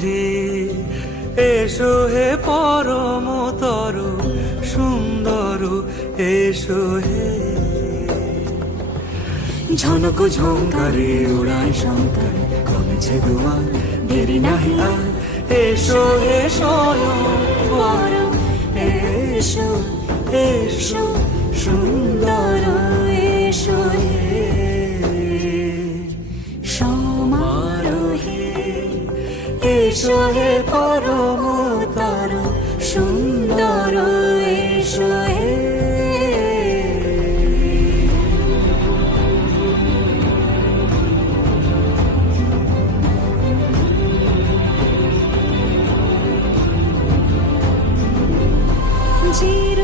হে এসো হে পরম তরু সুন্দর এসো হে। ঝনক ঝঙ্কারে উড়ায় সন্তান কমেছে দুয়ার দেরি নাহি আর। এসো হে স্বয়ং এসো হে পরম তর সুন্দর এসো হে। জির